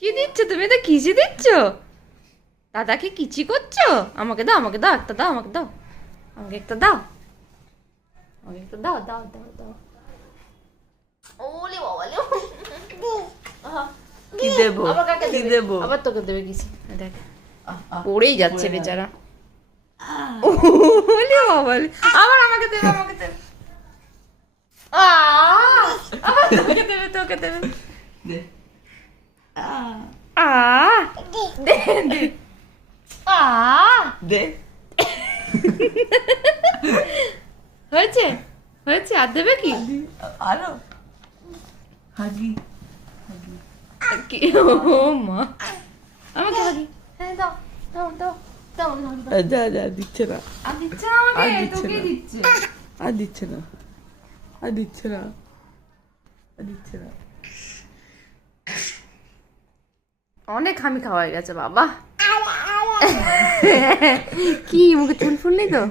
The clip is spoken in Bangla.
কি দিচ্ছ তুমি? তো কিচি দিচ্ছ? দাদাকে কিচি করছো? আমাকে দাও, আমাকে দাও, একটা দাও, আমাকে দাও, আমাকে একটা দাও, আমাকে একটা দাও, দাও দাও দাও। ওলে বাবা লে, কি দেবো? আবার কাকে কি দেবে? দেবো? আবার তোকে দেবে কিছু। দেখ পড়েই যাচ্ছে বেচারা। ওলে বাবা লে, আবার আমাকে দেবে, আমাকে দেবে। আবার তোকে দেবে, তোকে দেবে। দে। আ দে দে। আ দে। হয়েছে, হয়েছে, আর দেবে কি? আরো হাগি। কি ও মা, আমাকে হাগি। হ্যাঁ দাও দাও দাও দাও দাও দাও। যা যা, দিচ্ছে না, আর দিচ্ছে না আমাকে, আর দিচ্ছে তোকে না। দিচ্ছে। আর দিচ্ছে না, আর দিচ্ছে না, আর দিচ্ছে না। অনেক আমি খাওয়া হয়ে গেছে বাবা। কি মুখে চুল ফুললি তো?